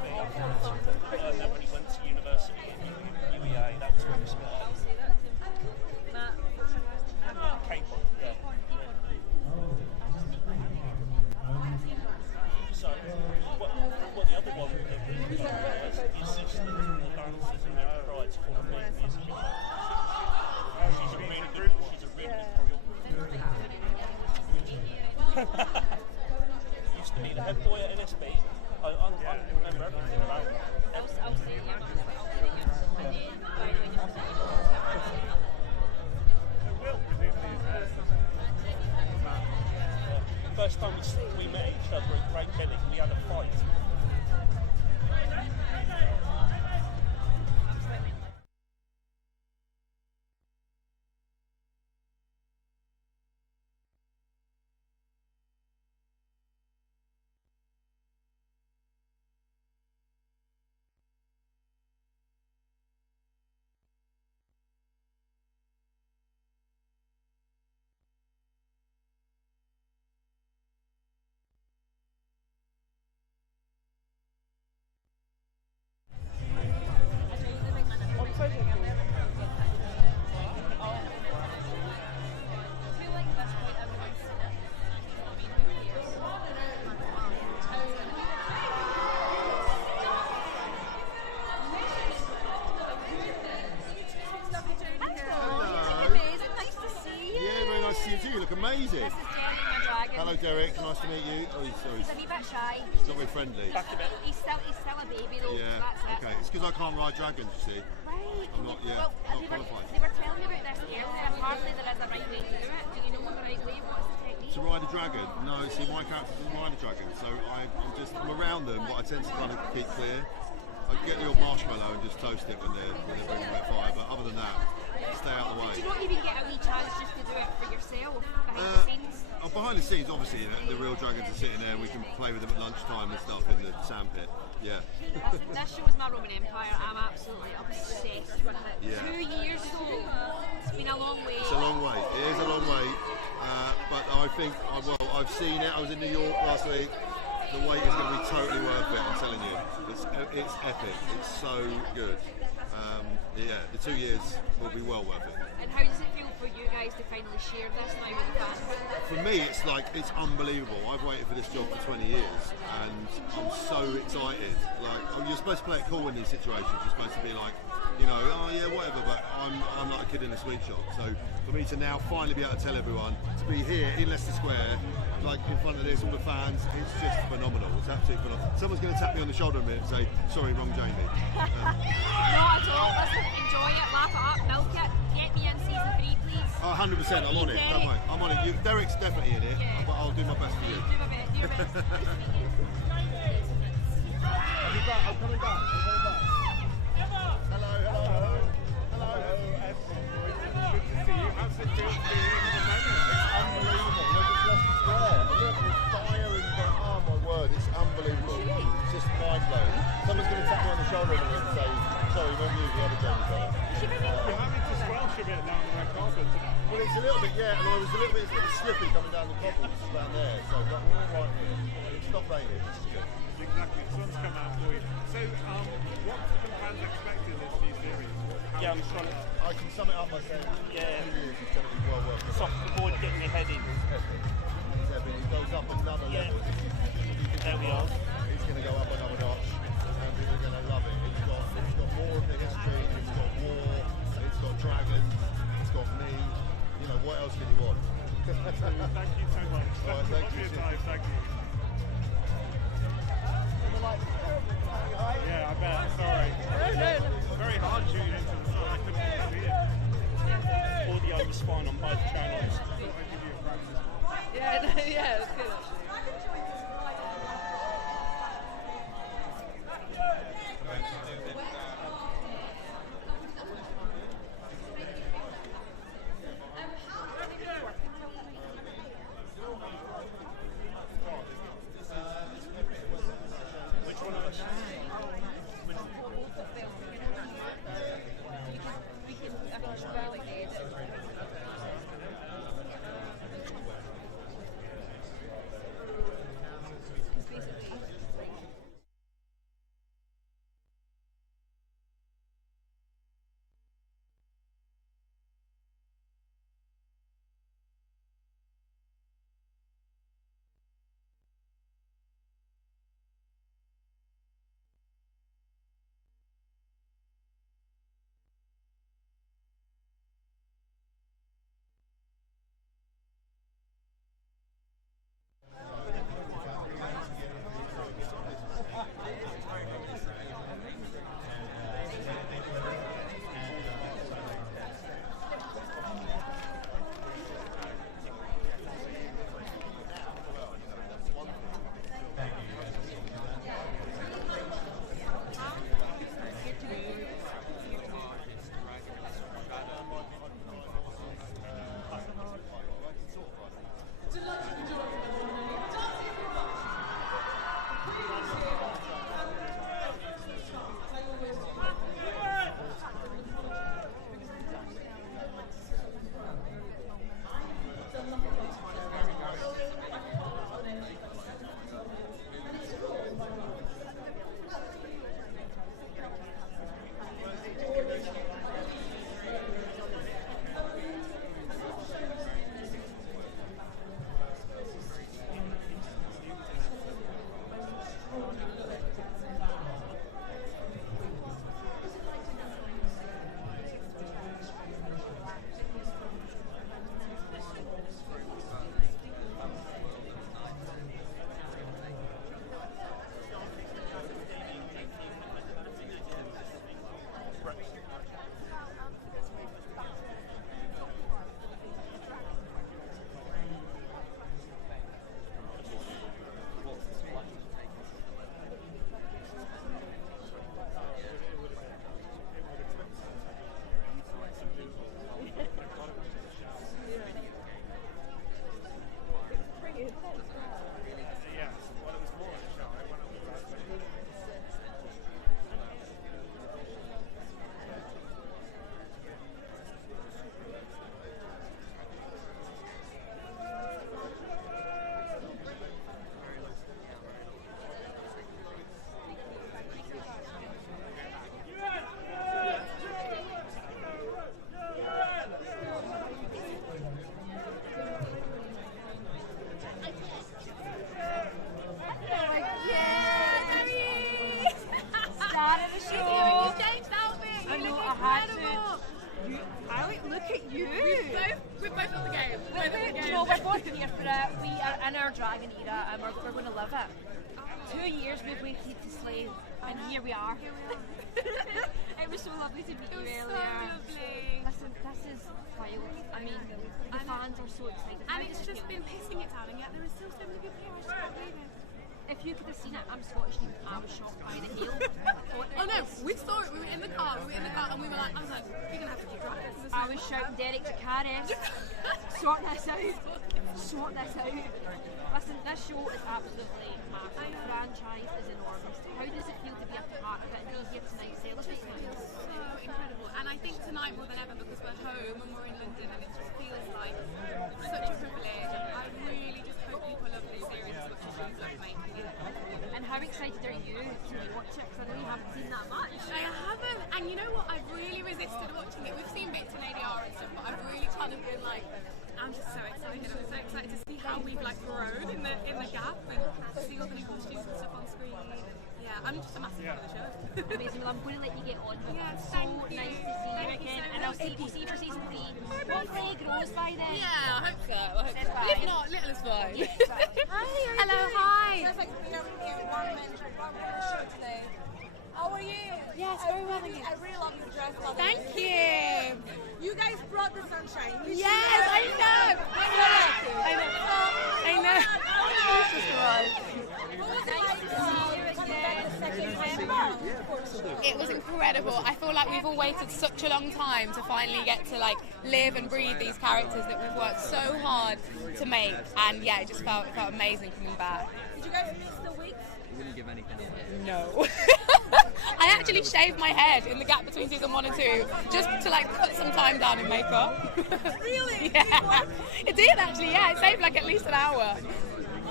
And then when he went to university in UEA, that was when he split. K-pop, yeah. So, what the other one did was his sisters and the dancers and their brides for the main music. She's a really good choreographer. Used to be the head boy at NSB. I remember everything about it. I'll see you. First time we met each other at Great Kelly, we had a fight. Amazing. Hello, Derek. Nice to meet you. Oh, sorry. He's a wee bit shy. He's not very friendly. He's still a baby though. Yeah. That's it. Okay. It's because I can't ride dragons, you see. Right. I'm not. Yeah. Well, not qualified. they were telling me about this earlier. Apparently there is a right way to do it. Do you know the right way? What's the technique? To ride a dragon? No. See, my character doesn't ride a dragon, so I'm around them, but I tend to kind of keep clear. I get the old marshmallow and just toast it when they're bringing wet fire, but other than that, stay out of the way. Do you not even get a wee chance just to do it for yourself behind the scenes? Behind the scenes, obviously, the real dragons are sitting there and we can play with them at lunchtime and stuff in the sandpit. Yeah. This show is my Roman Empire. I'm absolutely obsessed with it. Yeah. 2 years though. It's been a long way. It's a long way. It is a long way. But I think, I've seen it. I was in New York last week. The wait is going to be totally worth it, I'm telling you. It's epic. It's so good. Yeah, the 2 years will be well worth it. And how does it feel for you guys to finally share this now with the fans? For me, it's unbelievable. I've waited for this job for 20 years, and I'm so excited. Like, you're supposed to play it cool in these situations. You're supposed to be like, oh yeah, whatever. But I'm like a kid in a sweet shop. So for me to now finally be able to tell everyone to be here in Leicester Square, like in front of this, all the fans, it's just phenomenal. It's absolutely phenomenal. Someone's going to tap me on the shoulder a minute and say, sorry, wrong Jamie. Not at all. Listen, enjoy it, laugh it up, milk it. Get me in season 3, please. 100%, I'm on it. Don't worry. I'm on it. Derek's definitely in it, yeah. But I'll do my best for you. Do my best. Do your best. Nice to meet you. I'm coming back. Hello. Good to see you. How's it feel to be here at the moment? It's unbelievable. Look at Leicester Square. Look, there's fire and oh my word, it's unbelievable. It's just mind blowing. Someone's going to tap me on the shoulder and say, sorry, not you, the other Jamie fella. You're having to squelch a bit down the red carpet today. Well, it's a little bit, yeah, and there was a little bit slippery coming down the cobbles down there, so we're all right here. It's not raining, which is good. Exactly, the sun's come out for you. So, what can fans expect in this new series? Yeah, I'm trying to. I can sum it up by saying, 2 years is going to be well worth it. Soft avoid getting your head in. It's epic. It's epic. It goes up another level. There we are. It's going to go up another notch, and people are going to love it. It's got more of the history. It's got war. It's got dragons. It's got me. What else can you want? Thank you so much. Right, Thank you for your time. Thank you. Yeah, I bet. Sorry. It's very hard shooting into the sun. I couldn't even see it. Audio was fine on both channels. I thought I'd give you a practice. Yeah, it's good actually. We're both on the game. We're both here for it. We are in our dragon era and we're going to live it. 2 years we've waited to slay, and here we are. It was so lovely to meet you earlier. So lovely. Listen, this is wild. I mean, the fans are so excited. And it's just been pissing it down, and yet there are still so many good players. I can't believe it. If you could have seen it, I'm Scottish team. I was shocked by the hail. Oh no, we saw it. We were in the car, and we were like, I was like, we're gonna have to keep driving. I was shouting Derek to Carrie, sort this out. Sort this out. Listen, this show is absolutely massive. The franchise is enormous. How does it feel to be a part of it and be here tonight celebrating it? So incredible. And I think tonight more than ever, because we're home and we're in London, and it just feels like such a privilege. And I really just hope people love this series as much as we love making it. And how excited are you to watch it? Because I know you haven't seen that much. I haven't, and you know what? I've really resisted watching it. We've seen bits in ADR and stuff, but I've really kind of been like, I'm just so excited. I'm so excited to see how we've like grown in the gap and see all the new costumes and stuff on screen. Yeah, I'm just a massive fan of the show. Amazing. Well, I'm going to let you get on. Yeah, So thank you. nice to see you again, and we'll see you for season 3. Hopefully it grows by then. Yeah, I hope so. It's fine. If not, little is fine. Hi. Hello, hi. Feels like we are here one man show today. How are you? Yes, very well, thank you. I really love your dress. Thank you. You guys brought the sunshine. Yes, I know. I know. It was incredible. I feel like we've all waited such a long time to finally get to like live and breathe these characters that we've worked so hard to make, and yeah, it just felt amazing coming back. Did you guys miss the weeks? You wouldn't give anything away. No. I actually shaved my head in the gap between season 1 and 2 just to like put some time down in makeup. Really? Yeah. It did actually, yeah. It saved like at least an hour.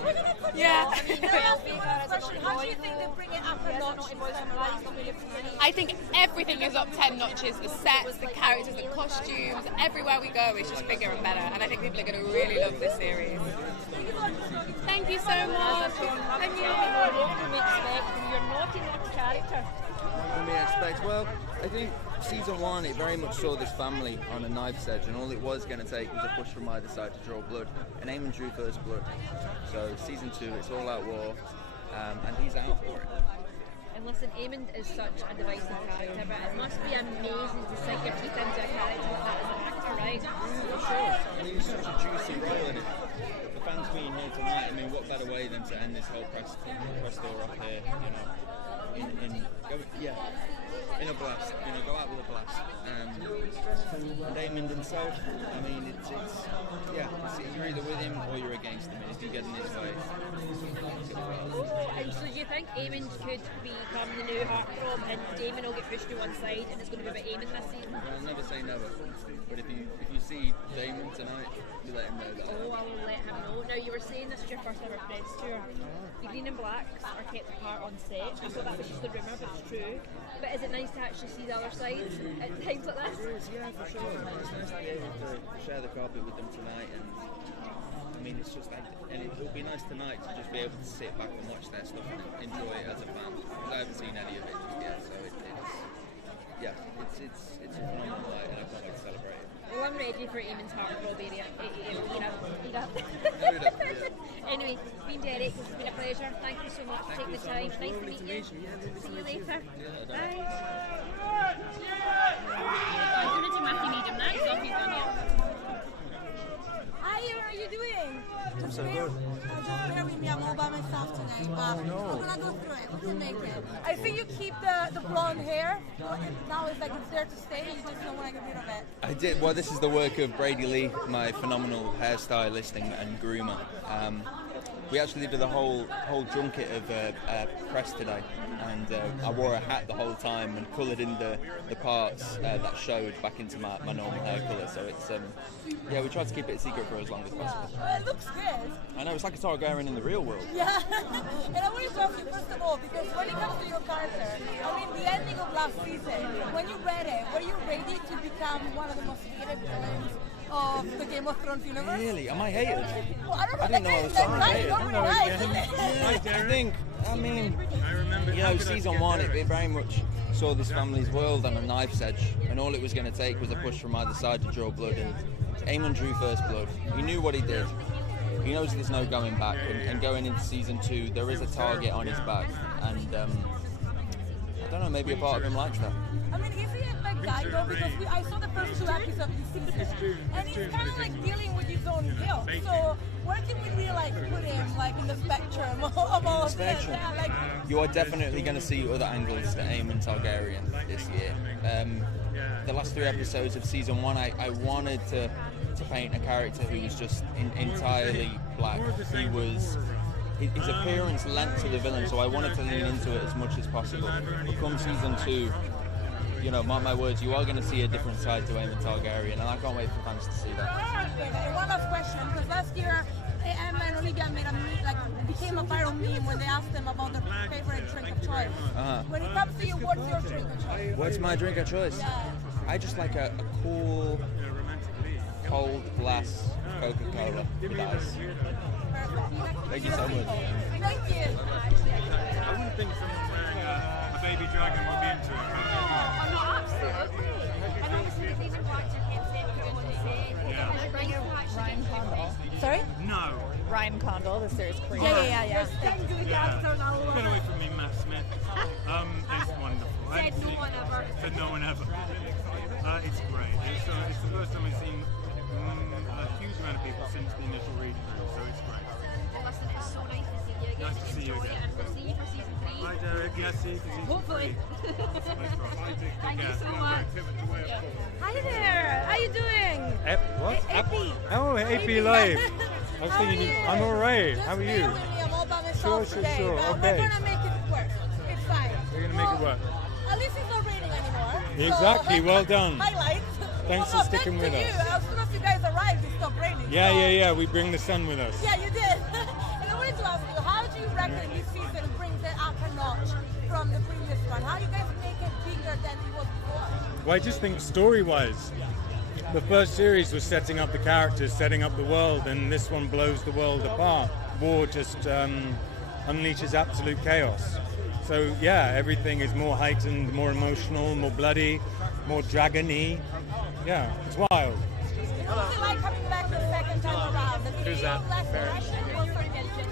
Oh my God, that's Yeah. How do you think they bring it up a notch? I think everything is up 10 notches. The sets, the characters, the costumes, everywhere we go is just bigger and better. And I think people are going to really love this series. Thank you so much. Thank you. You're not enough character. What can we expect? Well, I think season 1 it very much saw this family on a knife's edge, and all it was going to take was a push from either side to draw blood. And Aemon drew first blood. So season 2, it's all out war, and he's out for it. And listen, Aemon is such a divisive character, but it must be amazing to sink your teeth into a character like that as an actor, right? Sure. I mean, it's such a juicy role, and the fans being here tonight, I mean, what better way than to end this whole press tour up here, you know, in a blast, you know, go out with a blast. And Aemon himself, I mean, it's you're either with him or you're against him, and if you get in his way. And so do you think Aemon could become the new heartthrob and Daemon will get pushed to one side and it's going to be about Aemon this season? I'll never say never, but if you see Daemon tonight, you let him know that. Oh, I will let him know. Now, you were saying this was your first ever press tour. The green and blacks are kept apart on set. I thought that was just a rumour, but it's true. But is it nice to actually see the other side at times like this? Yeah, for sure. It's nice to be able to share the carpet with them tonight, and I mean, it's just like, and it will be nice tonight to just be able to sit back and watch their stuff and enjoy it as a fan, because I haven't seen any of it just yet, so it's a phenomenal night, and I can't wait to celebrate it. Well, I'm ready for Aemon's heartthrob area. Anyway, it's been Derek, it's been a pleasure. Thank you so much for taking the time. Nice to meet you. See you later. Bye. I'm going to Matthew Needham now, so he's done yet. Hi, how are you doing? I'm so good. Just bear with me, I'm all by myself today, but I'm gonna go through it. We'll make it. I think you keep the blonde hair. Now it's like it's there to stay. You just don't want to get rid of it. I did. Well, this is the work of Brady Lee, my phenomenal hairstylist and groomer. We actually did a whole junket of press today, and I wore a hat the whole time and coloured in the parts that showed back into my normal hair colour. So it's we tried to keep it a secret for as long as possible. It looks good. I know, it's like a Targaryen in the real world. Yeah. And I want to ask you first of all, because when it comes to your character, I mean, the ending of last season, when you read it, were you ready to become one of the most hated villains of the Game of Thrones universe? Really? Am I hated? Well, I don't know. I didn't know I was so hated. Nice. I think I mean, I remember. you know, season 1, it very much saw this family's world on a knife's edge, and all it was going to take was a push from either side to draw blood, and Aemon drew first blood. He knew what he did. He knows there's no going back, and going into season 2, there is a target on his back, and I don't know, maybe a part of him likes that. I mean, is he a bad guy though? Because I saw the first 2 episodes this season, and he's kind of like dealing with his own guilt. So where can we really like put him like in the spectrum of all of this? Yeah, like, You are definitely going to see other angles to Aemon Targaryen this year. The last 3 episodes of season 1, I wanted to paint a character who was just entirely black. His appearance lent to the villain, so I wanted to lean into it as much as possible. But come season 2, you know, mark my words, you are going to see a different side to Aemon Targaryen, and I can't wait for fans to see that. and one last question, because last year Emma and Olivia made became a viral meme when they asked them about their favorite drink of choice. When it comes to you, what's your drink of choice? What's my drink of choice? Yeah. I just like a cool, cold glass Coca-Cola with ice. Thank you so much. Thank you. I wouldn't think someone wearing a baby dragon would be into it. Oh, no, absolutely. And obviously, these are black jackets, they put what they say. Yeah. And Ryan Condal. Sorry? No. Ryan Condal, the series creator. Yeah. Get away from me, Matt Smith. It's wonderful. Said no one ever. Said no one ever. It's great. It's the first time I've seen a huge amount of people since the initial read through, so it's great. Well, listen, it's so nice to see you again. Nice to see you Enjoy again. it, and we'll see you for season 3. Hi, Derek. Yes, see you for season Hopefully. 3. Thank you so much. Hi there. How you doing? What? AP. Oh, AP Live. I was thinking, I'm alright. How are you? I'm all by myself Sure, today, sure, but okay. we're gonna make it work. It's fine. We're gonna make it work. At least it's not raining anymore. Exactly, well done. Highlights. Thanks Well, for sticking thanks with to us. you. As soon as you guys arrived, it stopped raining. Yeah. We bring the sun with us. Yeah, you did. And I wanted to ask you, how do you reckon this season brings it up a notch from the previous one? How do you guys make it bigger than it was before? Well, I just think story-wise, the first series was setting up the characters, setting up the world, and this one blows the world apart. War just unleashes absolute chaos. So yeah, everything is more heightened, more emotional, more bloody, more dragon-y. Yeah, it's wild. What was it like coming back the second time around? Did you feel less pressure? Was there tension?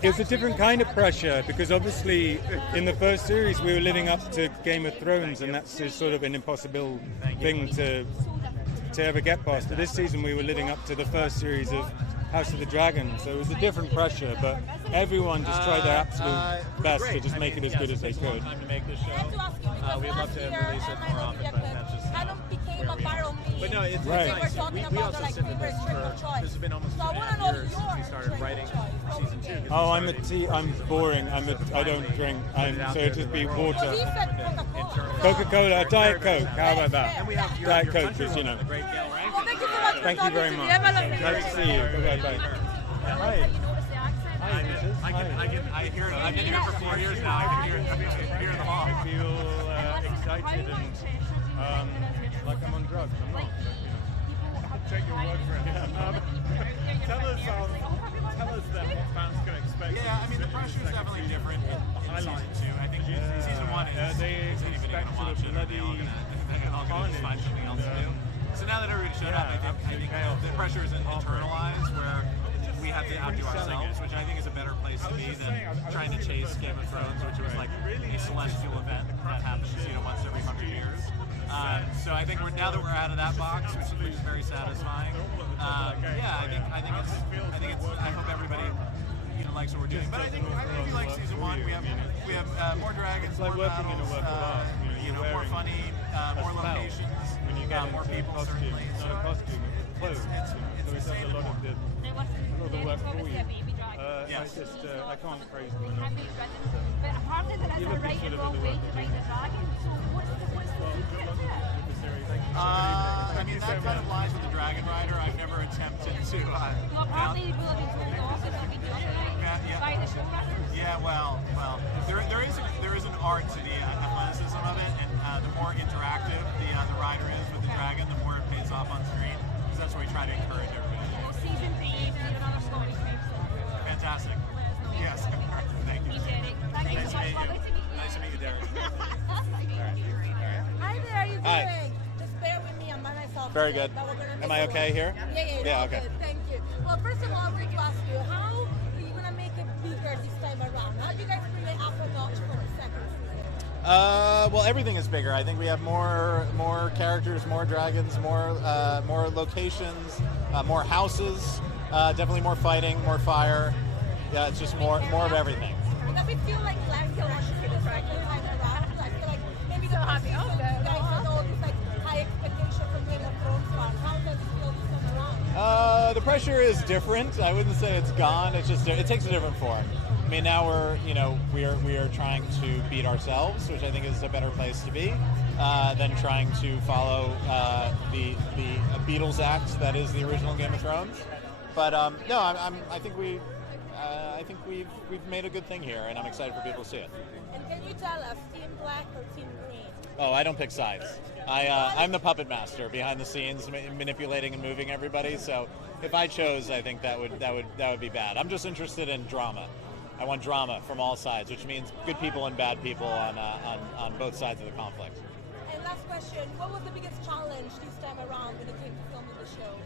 It was a different kind of pressure because obviously in the first series we were living up to Game of Thrones, and that's just sort of an impossible thing to ever get past. But this season we were living up to the first series of House of the Dragon, so it was a different pressure, but everyone just tried their absolute best to just make it as good as they could. Time to make this show. I have to ask you, because We'd love to release it more often, but that's just kind of became a viral meme. But no, it's Right. They were nice. talking We about also their like said that favorite drink of this choice. has been almost So I 2.5 want to know years since we your started drink writing of choice. season 2. because Oh, we I'm a started- tea. I'm boring. I don't drink. So it'd just be Well, he water. said Coca-Cola. Coca-Cola, Diet Coke. How about that? And we have your Diet Coke, country because you know. the great Gail Rankin. Well, thank you so much for Thank you talking very to me. much. Have a lovely day. Nice to see you. Bye. Hi. You notice the accent? Hi, Mrs. I hear it. I've been here for 4 years now. I can hear them all. I feel excited and like I'm on drugs. I'm not. Take your word for it. Tell us then what fans can expect. Yeah, I mean the pressure is definitely different in season 2. I think season 1 is they anybody expect gonna sort watch of it, bloody they're all gonna just find something else to do. So now that everybody showed up, I think the pressure is internalized, where we have to outdo ourselves, which I think is a better place to be than trying to chase Game of Thrones, which was like a celestial event that happens, once every 100 years. So I think now that we're out of that box, which is very satisfying. I hope everybody likes what we're doing. But I think we like season 1. We have more dragons, more battles, more funny, more locations, more people certainly. It's not a costume, it's clothes. It's So the it does a lot of the work for you. I can't praise them enough. But apart from that, You it's a look right sort and of wrong at the way work to of write the dragon. So what's the secret to it? I mean, that kind of lies with the Dragon Rider. I've never attempted to. Well, apparently you will have been told off if you've been doing it right by the showrunners. Yeah, well, there is an art to the athleticism of it, and the more interactive the rider is with the dragon, the more it pays off on screen. Because that's what we try to encourage everybody. Well, season 3, there's another story. Fantastic. Yes. Thank you. Derek. Thank you so much. Lovely to meet you. Nice to meet you, Derek. Hi there, how you doing? Hi. Just bear with me, I'm by myself. Very today, good. but we're gonna Am make I it okay work. here? Yeah, okay. Good. Thank you. Well, first of all, I wanted to ask you, how are you gonna make it bigger this time around? How do you guys bring it up a notch for the second season? Well, everything is bigger. I think we have more characters, more dragons, more locations, more houses, definitely more fighting, more fire. Yeah, it's just more of everything. Does it feel like less chaotic for the second time around? I feel like maybe the past season, you guys had all this like high expectation from Game of Thrones fans. How does it feel this time around? The pressure is different. I wouldn't say it's gone. It's just it takes a different form. I mean, now we are trying to beat ourselves, which I think is a better place to be than trying to follow the Beatles act that is the original Game of Thrones. But no, I think we've made a good thing here, and I'm excited for people to see it. And can you tell us, Team Black or Team Green? Oh, I don't pick sides. I'm the puppet master behind the scenes, manipulating and moving everybody. So if I chose, I think that would be bad. I'm just interested in drama. I want drama from all sides, which means good people and bad people on both sides of the conflict. And last question, what was the biggest challenge this time around when it came to filming the show?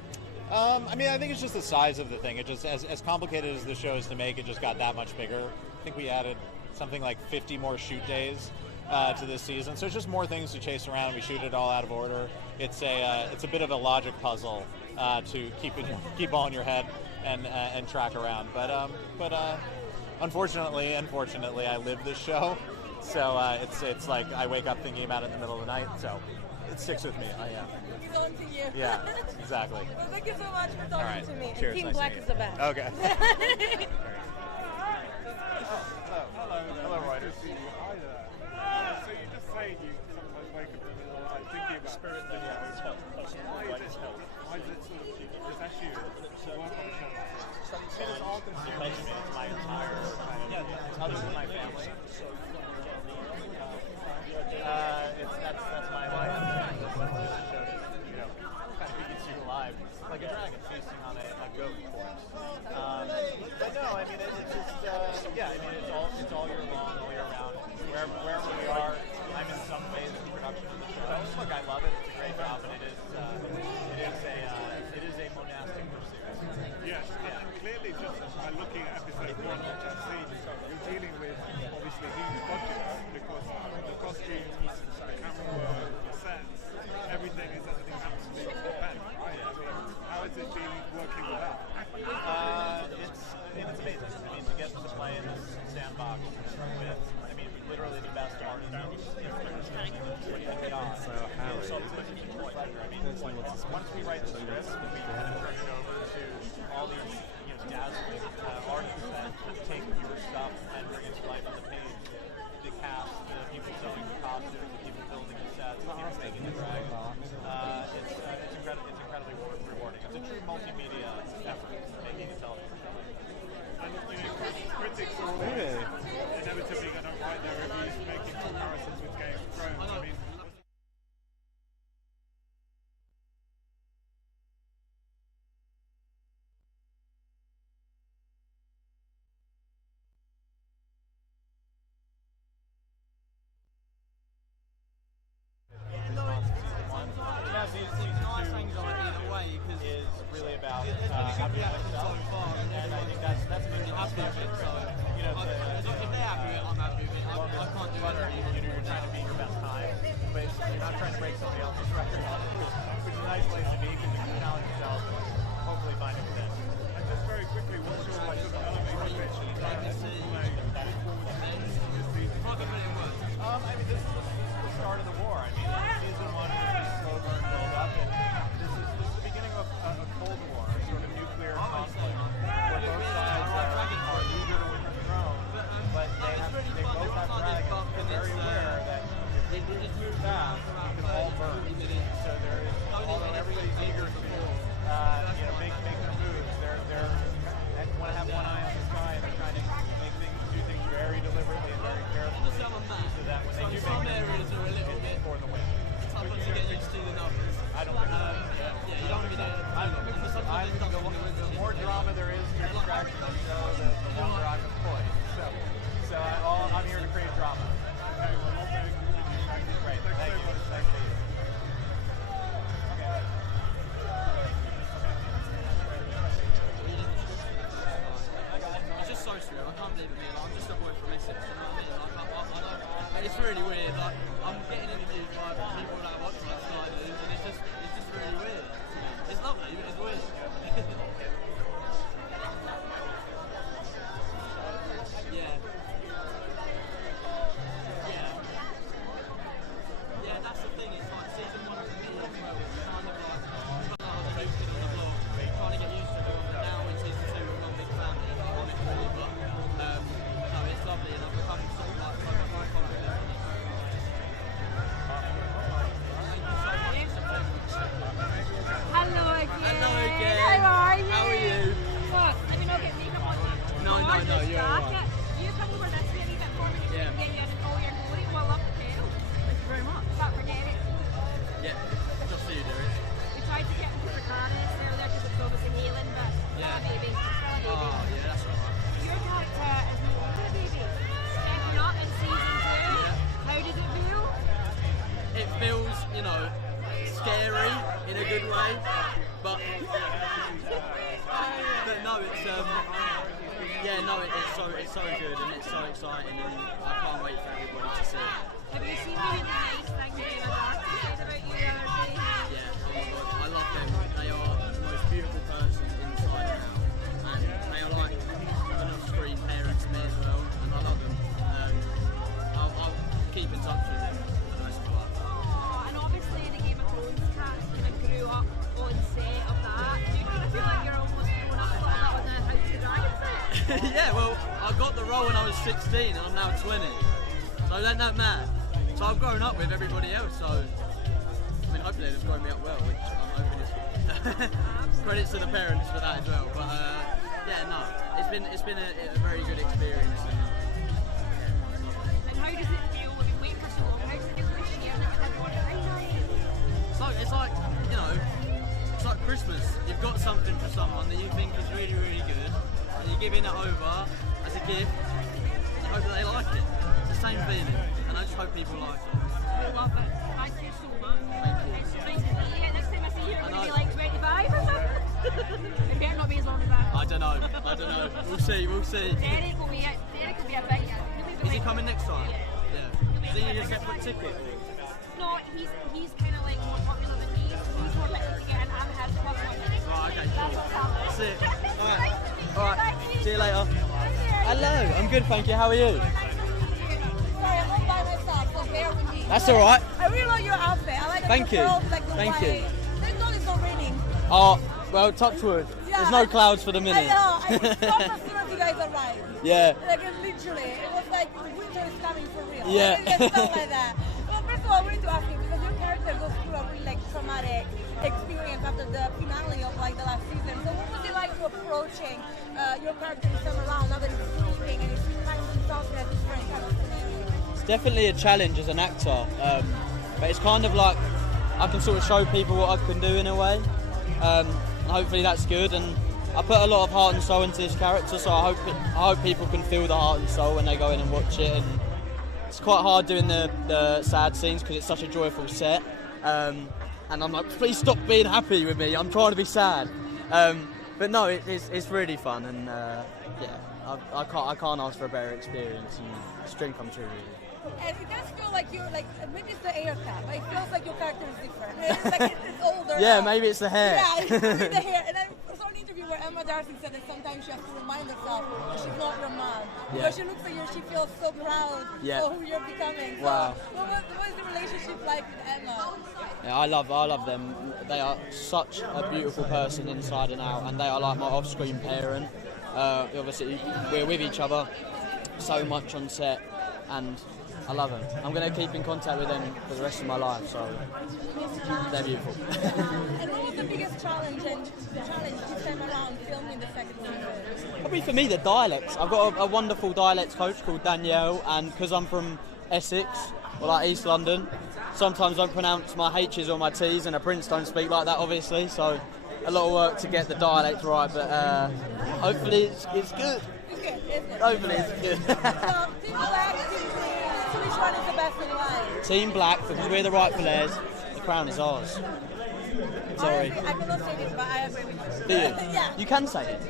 I mean, I think it's just the size of the thing. It just, as complicated as the show is to make, it just got that much bigger. I think we added something like 50 more shoot days to this season, so it's just more things to chase around. We shoot it all out of order. It's a bit of a logic puzzle to keep all in your head and track around. But unfortunately, I live this show, so it's like I wake up thinking about it in the middle of the night. So it sticks with me. It's on to you. Yeah, exactly. Well, thank you so much for talking to me. Cheers. And Team Nice to Black meet is you. the best. Okay. Hello, Ryder. So you just say you sometimes wake up in the middle of the night thinking about spirit. Why is it sort of possess you to work on a show like this? It is all consuming my entire other than my family. That's my life. Kind of feeds you alive, like a dragon feasting on a goat corpse. But no, I mean it's just it's all year long, all year round. Wherever we are, I'm in some phase of the production of the show. Look, I love it. It's a great job, and it is a monastic pursuit. Yes, and clearly just by looking at episode 1, which I've seen, you're dealing with obviously huge budgets because the costumes, the camera work, the sets, everything is at the absolute top end, right? So how is it working with that? It's amazing. I mean, to get to play in this sandbox with, literally the best artists in British training that we are. So it's a pleasure. I mean, once we write the script, we kind of turn it over to all these dazzling artists that take your stuff and bring it to life on the page. The cast, the people sewing the costumes, the people building the sets, the people making the dragons. It's incredibly rewarding. It's a true multimedia effort, making a television show. And critics are always inevitably going to write their reviews making comparisons with Game of Thrones. I mean, is really about happy with myself, and I think that's maybe half the effort. So, if they're happy with it, I'm happy with it. I can't do it. You're trying to beat your best time, but you're not trying to break somebody else's record, which is a nice place to be because you can challenge yourself and hopefully find a connection. and just very quickly, what's your sort of elevator pitch in terms of look forward to this season? This is the start of the war. Season 1 is a slow burn build up, and this is the beginning of a Cold War, a sort of nuclear conflict, where both sides are eager to win the throne, but they both have dragons. They're very aware that if they move fast, we can all burn. So there is, although everybody's eager to make their moves, they want to have one eye on the sky, and they're trying to do things very deliberately and very carefully, so that when they do make I'm getting interviewed by people that I watch on Sky News, and it's just really weird. It's lovely, but it's weird. Yeah, that's the thing. It's like season 1 for me as well. It's kind of like I was a new kid on the block, trying to get used to it. And now in season 2, we're not a big fan on it really, but no, it's lovely, and I've become sort of like my confidence. Hello again. Hello again. How are you? How are you? Look, let me not get makeup on you. No, you're alright. You come over this way a wee bit for me. Yeah. Get you in all your glory. Well, I love the tail. Thank you very much. Don't forget it. Yeah, just so you do it. We tried to get into the Clarice earlier because it's obviously healing, but Yeah. baby. Still a baby. Oh, yeah, that's alright. Your character is no longer a baby. Stepping up in season 2. Yeah. How does it feel? It feels, scary in a good way, but no, it's it's so good and it's so exciting, and I can't wait for everybody to see it. Have you seen really nice things David Darcy said about you the other day? Yeah, oh my god, I love them. They are the most beautiful person inside and out, and they are like an off-screen parents to me as well, and I love them. I'll keep in touch with them for the rest of my life. Oh, and obviously the Game of Thrones cast kind of grew up on set of that. Do you kind of feel like you're almost grown up on the House of the Dragon set? Yeah, well, I got the role when I was 16 and I'm now 20. So isn't that mad? So I've grown up with everybody else, so I mean hopefully they've grown me up well, which I'm hoping is credits to the parents for that as well. But yeah, no, it's been a very good experience. And how does it feel? We've been waiting for so long. How does it feel to share it with everyone at night? It's like it's like Christmas. You've got something for someone that you think is really, really good, and you're giving it over as a gift. And you hope that they like it. It's the same feeling, and I just hope people like it. I love it. Thank you so much. Thank you. It's nice to see you. Next time I see you, it's going to be like 25 or something. It better not be as long as that. I don't know. We'll see. Derek will be a big. Is he coming next time? Yeah. Is he a separate ticket? No, he's kind of like more popular than me. He's more likely to get in and has the plus one. Oh, okay, That's cool. what's happening. That's it. Alright. See you later. Hello, I'm good, thank you. How are you? Sorry, I'm not by myself, so bear with me. That's alright. I really like your outfit. I like Thank the you. pearls, like the Thank white. you. Thank God it's not raining. Oh, well, touch wood. Yeah, There's no clouds for the minute. I know. I stopped as soon as you guys arrived. Yeah. Like literally, it was like winter is coming for real. Yeah. It felt like that. Well, first of all, I wanted to ask you because your character goes through a really like traumatic experience after the finale of like the last season. So what was it like to approaching your character this time around now that it's sleeping and it's kind of talking a different kind of scenario? It's definitely a challenge as an actor, but it's kind of like I can sort of show people what I can do in a way. And hopefully that's good, and I put a lot of heart and soul into this character, so I hope people can feel the heart and soul when they go in and watch it. And it's quite hard doing the sad scenes because it's such a joyful set, and I'm like, please stop being happy with me, I'm trying to be sad. But no, it's really fun, and yeah, I can't ask for a better experience, and it's a dream come true really. And it does feel like you're like, maybe it's the haircut, but it feels like your character is different. It's like it's older. Yeah, now. maybe it's the hair. Yeah, it's probably the hair. And I saw an interview where Emma Darcy said that sometimes she has to remind herself that she's not your mom. Yeah. But she looks at you, she feels so proud of who you're becoming. So Wow. what is the relationship like with Emma? Yeah, I love them. They are such a beautiful person inside and out, and they are like my off-screen parent. Obviously, we're with each other so much on set, and I love them. I'm going to keep in contact with them for the rest of my life, so they're beautiful. And what was the biggest challenge this time around filming the second season? Probably for me, the dialects. I've got a wonderful dialects coach called Danielle, and because I'm from Essex, or like East London, sometimes I don't pronounce my H's or my T's, and a Prince don't speak like that, obviously, so a lot of work to get the dialect right, but hopefully it's good. It's good, isn't it? Hopefully it's good. So, Team Black, Team Green, so which one is the best in line? Team Black, because we're the rightful heirs, the crown is ours. Sorry. I cannot say this, but I agree with you. Do you? Yeah. You can say it.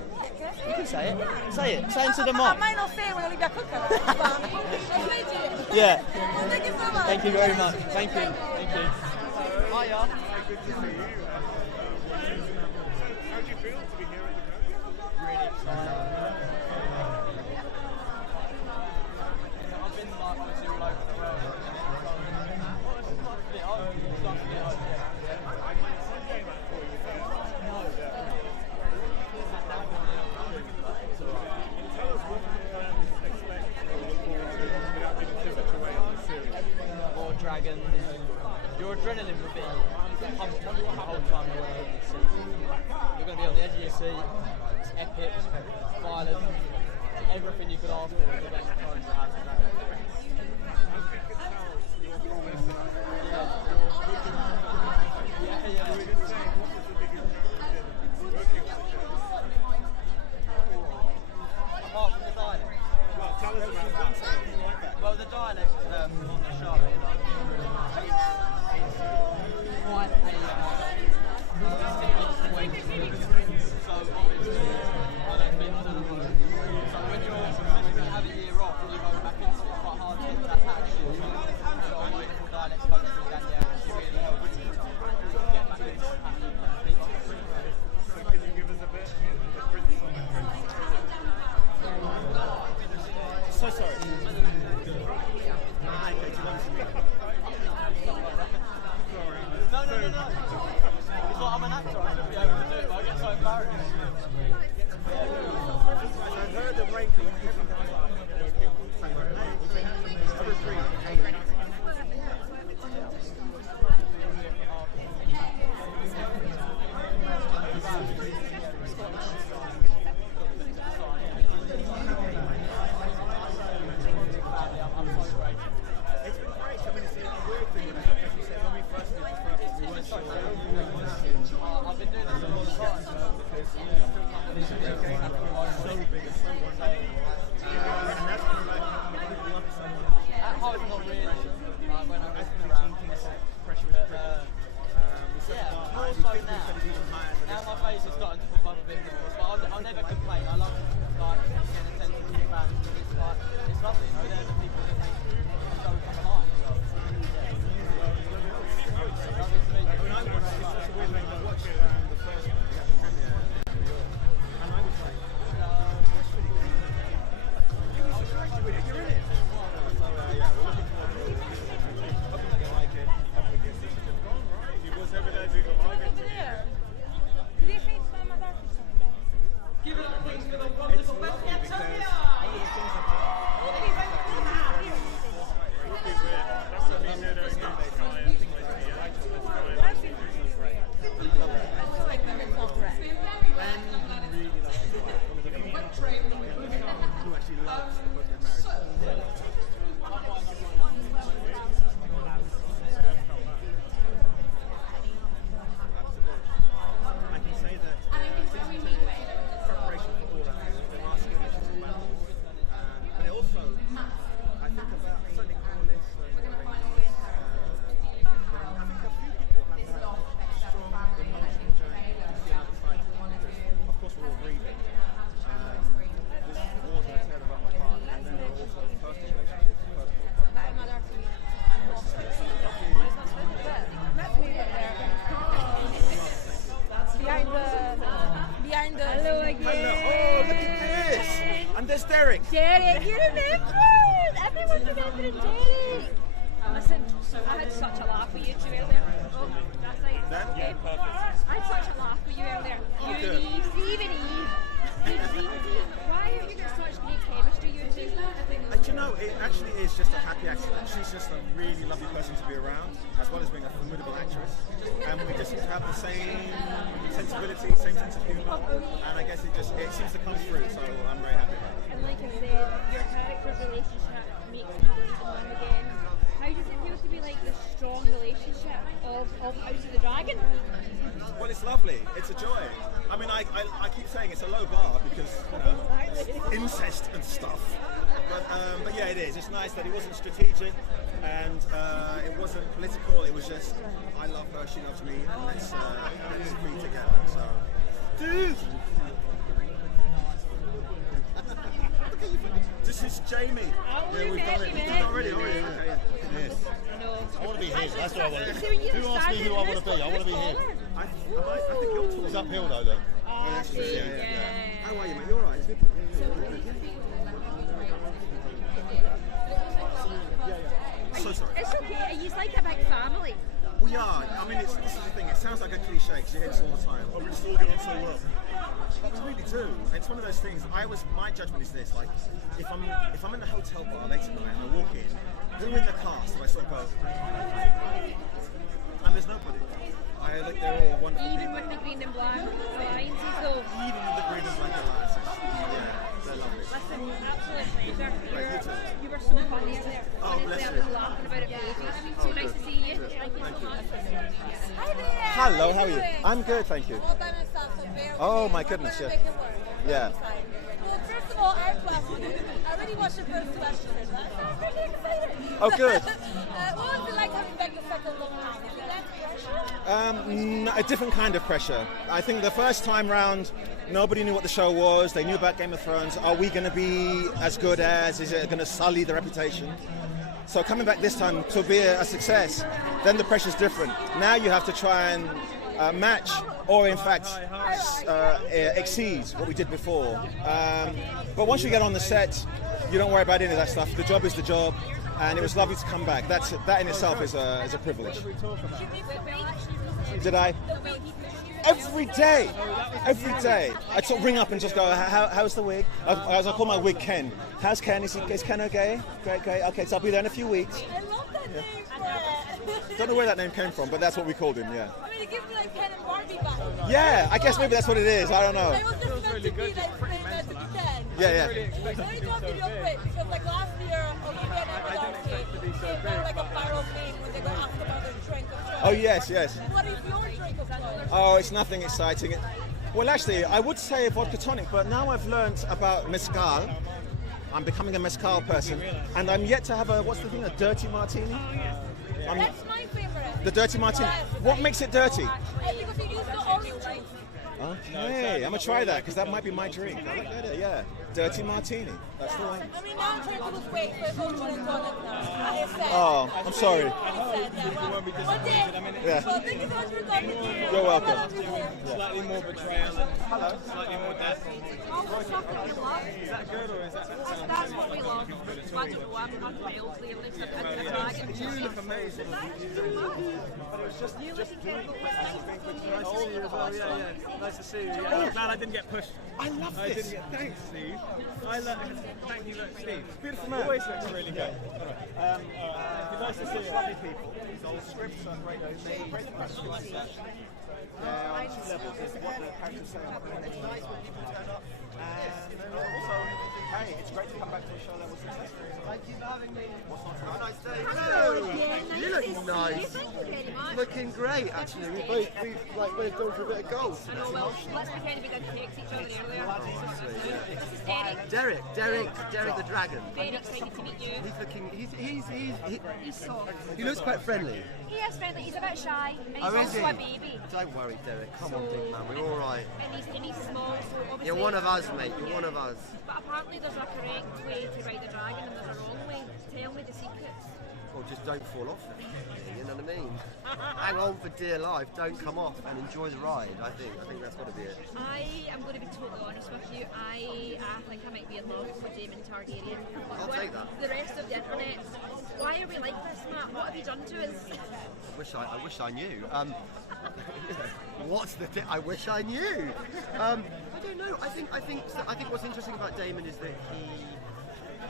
You can say it. Say it. Say it into the mic. I might not say it when Olivia Cooke arrives, but I'll say it to you. Yeah. Well, thank you so much. Thank you very much. Thank you. Thank you. Hiya. Good to see you. How do you feel to be here at the Coke? Really excited. I've been like obviously all over the world. Tell us what fans expect or look forward to without giving too much away on the series. More dragons. Your adrenaline will be pumped the whole time you're on the seat. You're going to be on the edge of your seat. It's epic, violent, everything you could ask for in the Game of Thrones has dragons. Apart from the dialect. Well, tell us about that. Well, the dialect on the show, quite a distinct way to speak. So obviously, I don't mean to the word. So when you have a year off and you go back into it, it's quite hard to get that action. So a beautiful dialect spoke through Danielle, she really helped me get back into the pattern. So can you give us a bit? So sorry. No. It's like I'm an actor, I should be able to do it, but I get so embarrassed. I've heard the rank of It's been great. I mean, it's a weird thing, as you said, when we first did the first, we weren't sure I've been doing this a long time because this game is so big and so insane. and that's when like people love it so much. At home, not really. When I was around, Pressure is yeah, more so now. Now my face is starting to pop up a bit more, but I'll never complain. I love like getting attention from fans. It's like it's lovely. You know, they're the people that make the show come alive. So, yeah. Lovely to meet you. When I watched it, it's such a weird thing. I watched the first one, the premiere, and I was like, that's really good. You were surprised you're in it. So yeah, we're looking forward to it. Hoping they like it. Hopefully get this. He was over there doing a live interview. Do you think Mama Dark is coming back? It's lovely because one of the things That's what he said against Giants. who actually loves the book of marriage. I can say that preparation for all that, there are skill issues about. But it also, I think about certainly Alice and I think a few people have that strong emotional journey to see another side to it. Of course, we're all grieving. This war's going to tear apart my heart, and then there are also personal relationships, Behind the Hello. Oh, look at this! And there's Derek. Derek, you remembered! Everyone remembered Derek! Listen, I had such a laugh with you two earlier. Oh, that's right. Yeah, I had such a laugh with you earlier. You and Eve, Steve and Eve. Why have you got such great chemistry, you two? You know, it actually is just a happy accident. She's just a really lovely person to be around, as well as being a formidable actress. And we just seem to have the same sensibility, same sense of humour. And I guess it seems to come through, so I'm very happy about it. And like I said, your character's relationship makes me believe in them again. How does it feel to be like the strong relationship of House of the Dragon? Well, it's lovely. It's a joy. I mean, I keep saying it's a low bar because, you know, incest and stuff. But yeah, it is. It's nice that it wasn't strategic and it wasn't political. It was just, I love her, she loves me, and let's be together. So, dude! Look at you. this is Jamie. Yeah, we've done it already. Yes. I want to be here. That's what I want to be. Who asked me who I want to be? I want to be here. I think you're tall. It's uphill though, look. How are you, mate? You alright? So sorry. It's okay. Are you like a big family? We are. I mean, this is the thing. It sounds like a cliche because you hear this all the time. Oh, we just all get on so well. But we really do. And it's one of those things. My judgment is this: like, if I'm in the hotel bar late at night and I walk in, who in the cast do I sort of go? And there's nobody. They're all wonderful Even people. with the green and black lines, though. Even with the green and black alliances. Yeah, they're lovely. Listen, absolute pleasure. Right, You were so funny in there. Oh, Honestly, bless I you. was laughing about it for ages. So nice to see you. Thank you so much. Hi there. Hello, how are you? I'm good, thank you. Well done and stuff, so bear with Oh me. my We're goodness, gonna yeah. make it work. Yeah. Well, first of all, our class, I already watched the first two episodes. I'm pretty excited. Oh, good. What was it like having back the second lockdown? Is it less pressure? A different kind of pressure. I think the first time round, nobody knew what the show was. They knew about Game of Thrones. Are we going to be as good as? Is it going to sully the reputation? So coming back this time to be a success, then the pressure's different. Now you have to try and match, or in fact exceed what we did before. But once you get on the set, you don't worry about any of that stuff. The job is the job, and it was lovely to come back. That in itself is a privilege. Did I? Every day. I'd sort of ring up and just go, how's the wig? I call my wig Ken. How's Ken? Is Ken okay? Great. Okay, so I'll be there in a few weeks. I love that name, Fred. Don't know where that name came from, but that's what we called him, yeah. I mean, it gives me like Ken and Barbie vibes. Yeah, I guess maybe that's what it is. I don't know. It was just meant to be like meant to be Ken. Yeah. Let me talk to you real quick, because like last year, Olivia and came kind of like a viral thing when they got asked about their drink of choice. Oh, yes. What is your drink of choice? Oh, it's nothing exciting. Well, actually, I would say vodka tonic, but now I've learned about mezcal. I'm becoming a mezcal person, and I'm yet to have a dirty martini. That's my favorite. The dirty martini. Yes. What makes it dirty? Because you use the orange juice. Okay, I'm gonna try that because that might be my drink. I like that. Yeah, dirty martini. That's the one. I mean, now I'm trying to lose weight, so it's all gin and tonic now. It's sad. Oh, I'm sorry. It's sad, yeah. Well, one day. Yeah. Well, thank you so much for talking to me. You're welcome. Slightly more betrayal and slightly more death. Is that good or is that That's what we love. I don't know, I'm not male, clearly, so I'm a dragon. You look amazing. But it was just doing it. Nice to see you as well. Yeah. Nice to see you. Yeah. I'm glad I didn't get pushed. I love this. Thanks, Steve. Thank you, Steve. Beautiful man. Always looks really good. Nice to see you. Lovely people. These old scripts are great. Great questions. On two levels is what the characters say on the next night when people turn up. And also, hey, it's great to come back to a show that was successful. Thank you for having me. What's on tonight? Nice day. Hello. You look nice. Thank you very much. Looking great, actually. We've gone for a bit of gold. I know, well, let's pretend we didn't text each other earlier. This is Derek. Derek the Dragon. Very excited to meet you. He's looking. He's soft. He looks quite friendly. He is friendly, he's a bit shy, and he's Oh, is also he? a baby. Don't worry, Derek. Come on, big man. We're all right. And he's small, so obviously... You're one of us, mate. You're one of us. But apparently there's a correct way to ride a dragon and there's a wrong way. Tell me the secrets. Or just don't fall off. You know what I mean? Hang on for dear life. Don't come off and enjoy the ride. I think that's got to be it. I am going to be totally honest with you. I think I might be in love with Daemon Targaryen. I'll take that. The rest of the internet. Why are we like this, Matt? What have you done to us? I wish I knew. I wish I knew. I don't know. I think what's interesting about Daemon is that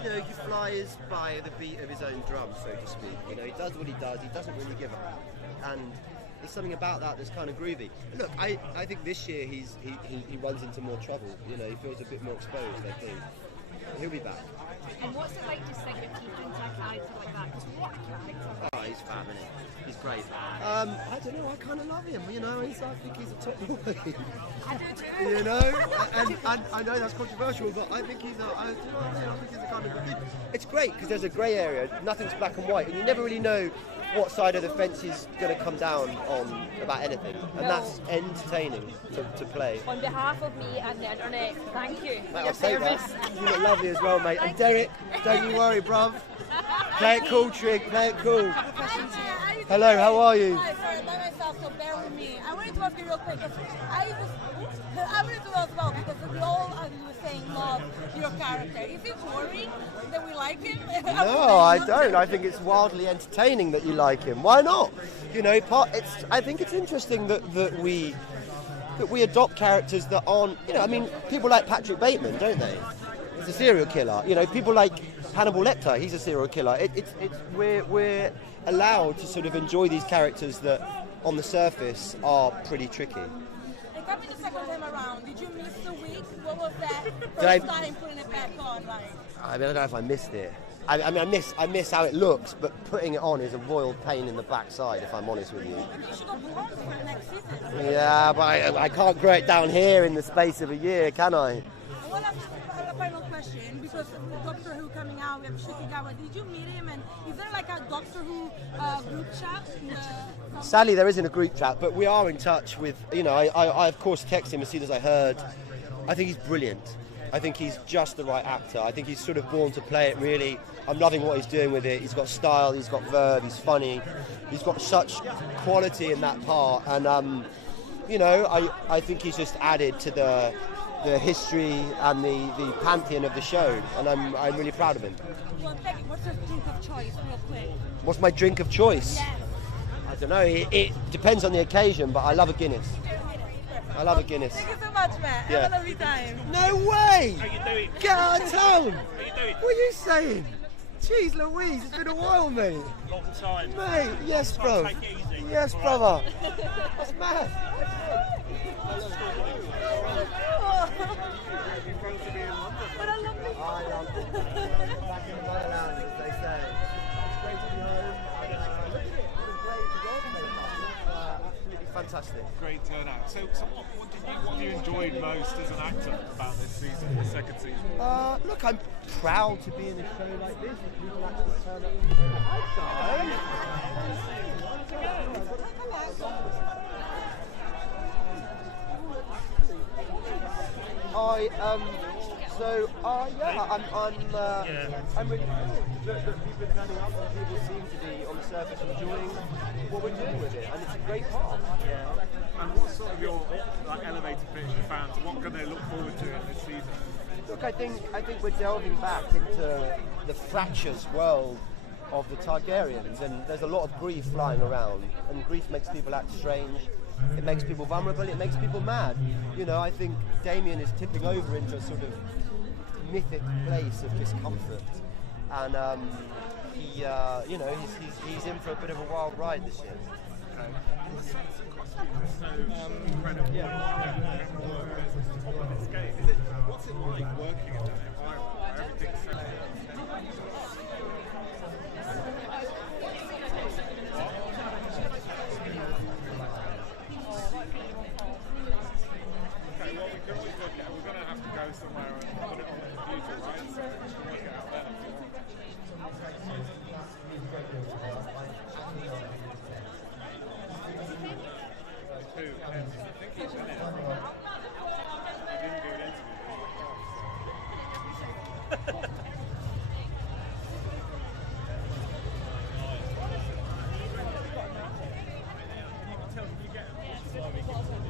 he flies by the beat of his own drum, so to speak. You know, he does what he does. He doesn't really give up, and there's something about that that's kind of groovy. Look, I think this year he runs into more trouble. You know, he feels a bit more exposed. I think he'll be back. And what's it like to sink your teeth into a character like that? Because what a character! Oh, he's fab, isn't he? He's great. I don't know. I kind of love him. You know, I think he's a top boy. I do too. You know, and I know that's controversial, but I think he's I think he's a kind of a good. It's great because there's a grey area. Nothing's black and white, and you never really know what side of the fence he's going to come down on about anything, and that's entertaining to play. On behalf of me and the internet, thank you for Mate, your I'll take service. that. You look lovely as well, mate. And Derek, don't you worry, bruv. Play it cool, Trig. Play it cool. Hello, how are you? Hi, sorry, by myself, so bear with me. I wanted to ask you real quick, because I wanted to know as well, because we all, as you were saying, love your character. Is it boring that we like him? No, I don't. I think it's wildly entertaining that you like him. Why not? You know, I think it's interesting that we adopt characters that aren't, you know, I mean, people like Patrick Bateman, don't they? He's a serial killer. You know, people like Hannibal Lecter, he's a serial killer. We're allowed to sort of enjoy these characters that, on the surface, are pretty tricky. And coming the second time around, did you miss the week? What was that Did first time putting it back on? Like, I mean, I don't know if I missed it. I mean, I miss how it looks, but putting it on is a royal pain in the backside, if I'm honest with you. you should go blonde for the next season. Yeah, but I can't grow it down here in the space of a year, can I? And one final question, because Doctor Who coming out, we have Shikagawa. Did you meet him? And is there like a Doctor Who group chat? Sadly, there isn't a group chat, but we are in touch with, you know, I of course text him as soon as I heard. I think he's brilliant. I think he's just the right actor. I think he's sort of born to play it, really. I'm loving what he's doing with it. He's got style, he's got verve, he's funny. He's got such quality in that part. And, you know, I think he's just added to the history and the pantheon of the show. And I'm really proud of him. Well, what's your drink of choice, real quick? What's my drink of choice? Yes. I don't know. It depends on the occasion, but I love a Guinness. I love a Guinness. Thank you so much, Matt. Yeah. Have a lovely time. No way! How you doing? Get out of town! How you doing? What are you saying? Jeez Louise, it's been a while, mate. Long time. Mate, yes, Long bro. time. Take it easy. Yes, brother. That's mad. But I love this. I love it. Back in the motherland, as they say. It's great to be home. Look at it. It's great to go, mate. Absolutely fantastic. Great turnout. So what have you enjoyed most as an actor about this season, the second season? Look, I'm proud to be in a show like this. That people actually turn up and say, hi, I'm really thrilled that people are turning up and people seem to be on the surface enjoying what we're doing with it, and it's a great part. Yeah. And what's sort of your elevator pitch for fans? What can they look forward to in this season? Look, I think we're delving back into the fractious world of the Targaryens, and there's a lot of grief flying around, and grief makes people act strange. It makes people vulnerable. It makes people mad. You know, I think Damien is tipping over into a sort of mythic place of discomfort, and he, you know, he's in for a bit of a wild ride this year. Incredible. What's it like working in that environment where everything's so... Okay, well, we can always look at it. We're going to have to go somewhere and put it on the computer, right? So we can work it out there. Who? I think he's in it. He didn't do an interview.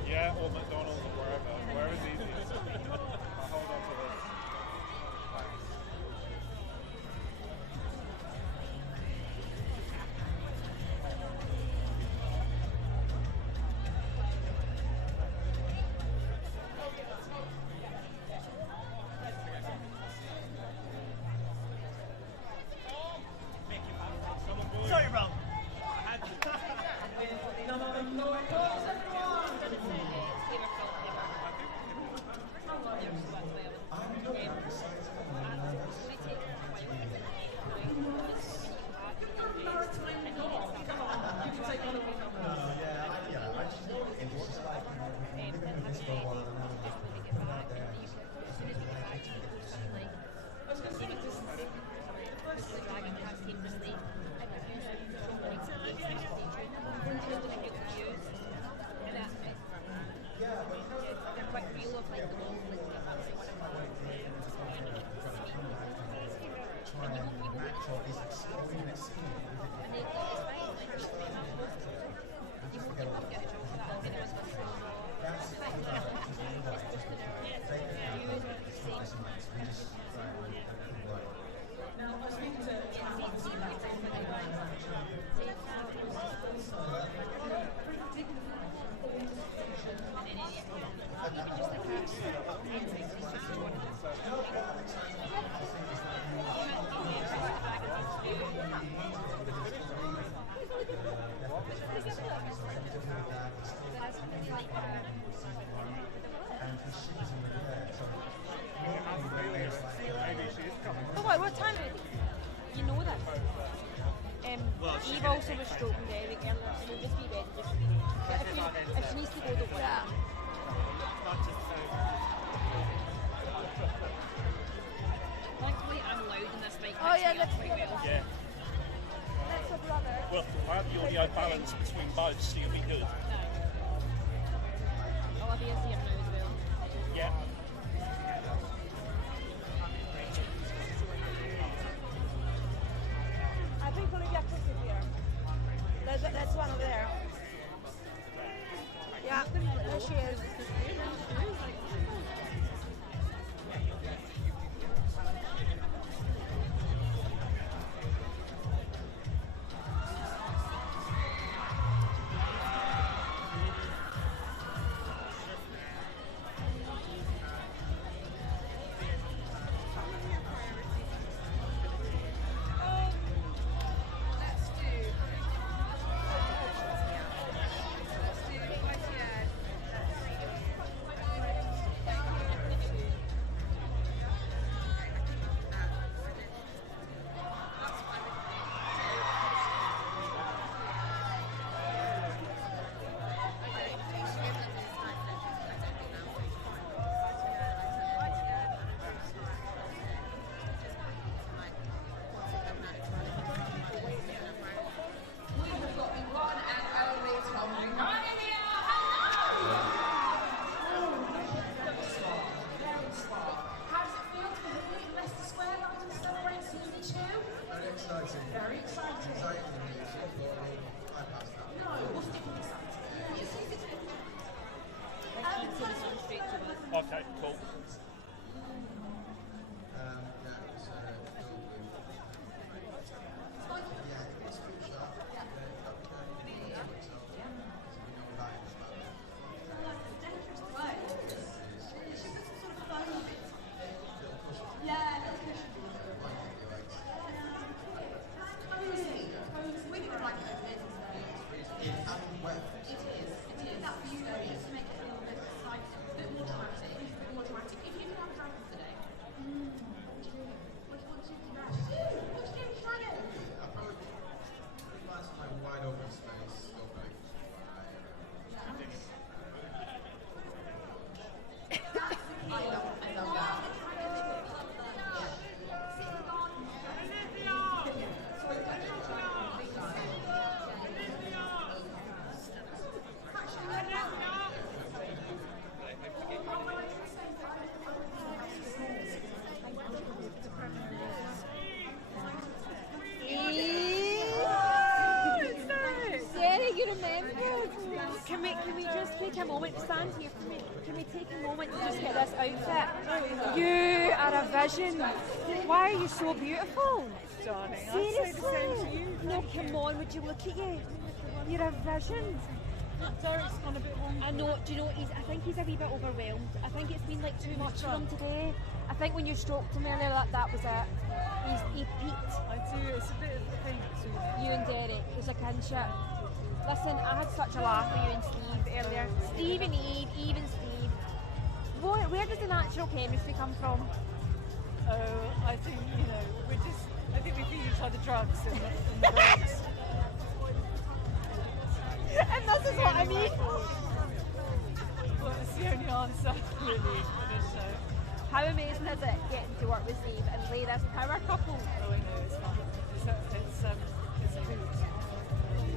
Yeah, or McDonald's or wherever's easiest. I'll hold on to this. Thanks. Sorry, bro. yeah, let's be honest. Yeah. That's a brother. Well, I have the audio balance between both, so you'll be good. Olivia's here now as well. Yeah. I think Olivia Cooke is here. That's one over there. Yeah, there she is. How does it feel to be living in Leicester Square after to celebrate season 2? Very exciting. Very exciting. I passed that. No, what's different exciting? Okay, cool. Can we just take a moment to stand here? Can we take a moment to just get this outfit? You are a vision. Why are you so beautiful? Darling, Seriously? I'd say the same to you. No, come on, would you look at you? You're a vision. Derek's gone a bit wrong. I know, do you know, I think he's a wee bit overwhelmed. I think it's been like too much for him today. I think when you stroked him earlier, that was it. He peaked. I do, it's a bit of a thing between You and Derek, there's a kinship. Listen, I had such a laugh with you and Steve earlier. Steve and Eve and Steve. Where does the natural chemistry come from? I think, I think we feed each other drugs in the breaks. And this is what I mean. Well, it's the only answer, really, for this show. How amazing is it getting to work with Steve and play this power couple? Oh, I know, it's fun. It's a hoot.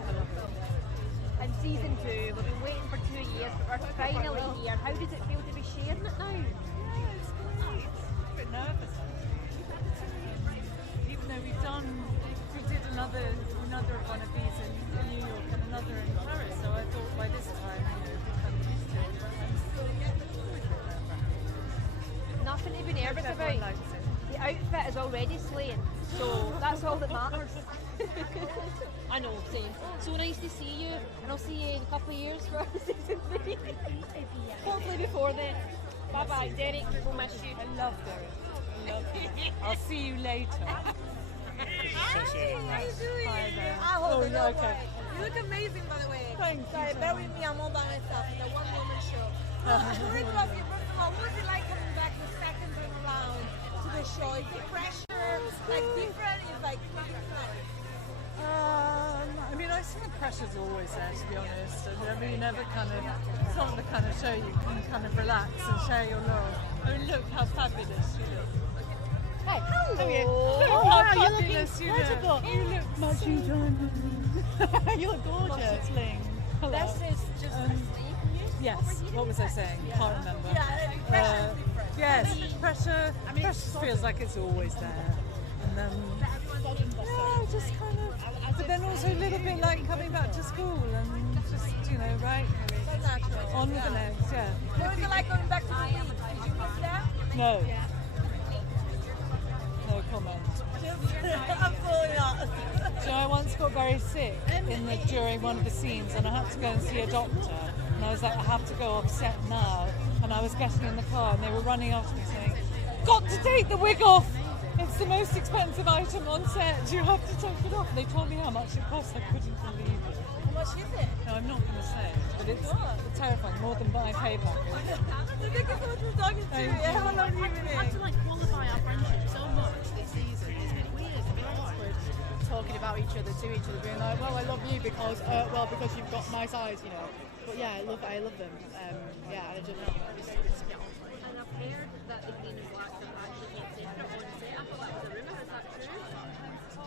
I love it. And season 2, we've been waiting for 2 years, but we're finally here. How does it feel to be sharing it now? Yeah, it's great. A bit nervous. Even though we did another one of these in New York and another in Paris, so I thought by this time, we'd become used to it, but I'm still getting forward with that. Nothing to be nervous Everyone about. likes it. The outfit is already slaying, so that's all that matters. I know, same. So nice to see you, and I'll see you in a couple of years for season 3. Hopefully before then. Bye bye, Derek. We'll miss you. I love Derek. I love you. I'll see you later. Hi, how you doing? Hi there. I hope yeah, okay. You look amazing, by the way. Thank you. Sorry, bear with me, I'm all by myself. It's a one-woman show. I wanted to ask you, first of all, what was it like coming back the second time around to the show? Is the pressure like different? It's like I mean, I think the pressure's always there, to be honest. I mean, you never it's not the kind of show you can kind of relax and share your love. Oh, look how fabulous you look. Hey, hello. Oh, wow, you look incredible. You look much You look gorgeous. Hello. This is just Yes. What was I saying? Can't remember. Yeah, Yes. Pressure. Pressure feels like it's always there. And yeah, just kind of. But then also a little bit like coming back to school and just right. so natural. On with the next. Yeah. What was it like going back to the league? Did you miss that? No. No comment. Absolutely not. So I once got very sick during one of the scenes, and I had to go and see a doctor. And I was like, I have to go off set now. And I was getting in the car, and they were running after me saying, "Got to take the wig off! It's the most expensive item on set. You have to take it off." And they told me how much it cost. I couldn't believe it. How much is it? No, I'm not going to say, but it's terrifying. More than my pay package. Thank you so much for talking to me. Have a lovely evening. We have to qualify our friendship so much this season. It's been weird. It's been awkward talking about each other to each other, being like, "Well, I love you because you've got my size, But yeah, I love them. I just it's get on. And I've heard that the green and black have actually kept separate on set. I thought that was a rumour. Is that true?